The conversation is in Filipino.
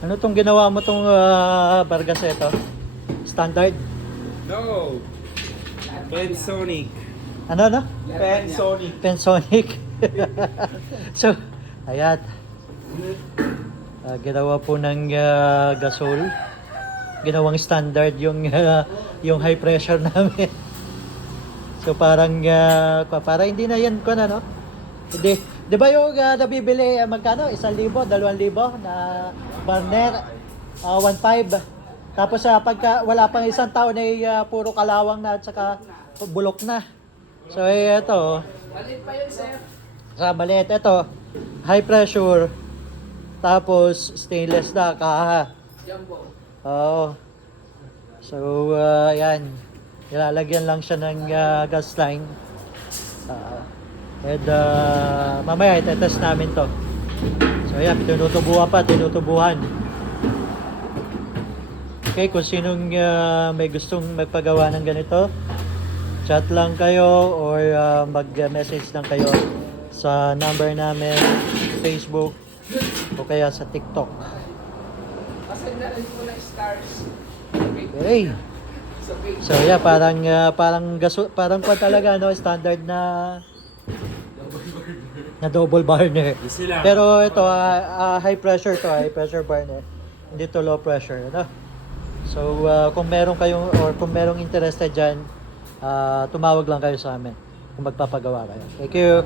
Ano tong ginawa mo tong Vargas ito? Standard? No. Pensonic. Ano? Pensonic. Pensonic. So, ayan. Ginawa po ng gasol. Ginawang standard yung high pressure namin. So parang hindi na yan ko na, no? Hindi. 'Di ba yung nabibili magkano? 1,000, 2,000 na burner, 1,500. Tapos pagka wala pang isang taon ay puro kalawang na at saka bulok na. So ito, Malit pa yun, sir. sa maliit ito, high pressure. Tapos stainless na kaha. Jumbo. Oo. So yan. Ilalagyan lang siya ng gas line. Mamaya itetest namin to. So yan, tinutubuhan. Okay, kung sinong may gustong magpagawa ng ganito, chat lang kayo or mag-message lang kayo sa number namin, Facebook, o kaya sa TikTok. Kasi na rin po ng stars. Okay. Sa page. So yeah, parang pa talaga, no, standard na double burner. Sila. Pero ito high pressure burner. Hindi to low pressure, no? So kung meron kayong or kung merong interested diyan, tumawag lang kayo sa amin kung magpapagawa kayo. Thank you.